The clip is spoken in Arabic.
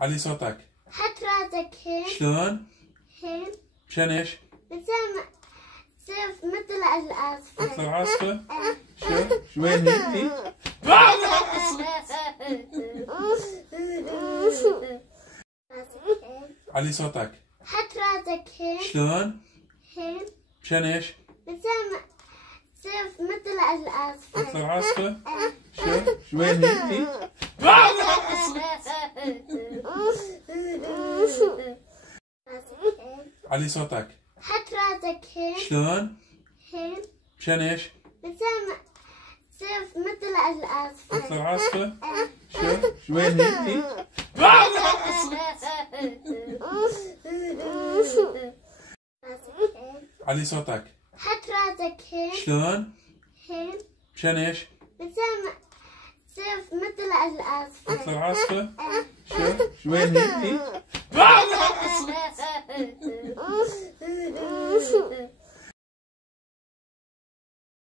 علي صوتك. حط راسك هين. شلون؟ هين. مشان ايش؟ تصير مثل العاصفة. مثل العاصفة؟ شو وين هيك؟ علي صوتك. حط راسك هين. شلون؟ هين. مشان ايش؟ تصير مثل العاصفة. مثل العاصفة؟ شو وين هيك؟ علي صوتك. حط راسك هين. شلون؟ هين. مشان ايش؟ تصير مثل العاصفة. مثل العاصفة؟ شو وين هيك؟ علي صوتك. حط راسك هين. شلون؟ هين. مشان ايش؟ تصير مثل العاصفة. مثل العاصفة؟ شو وين هيك؟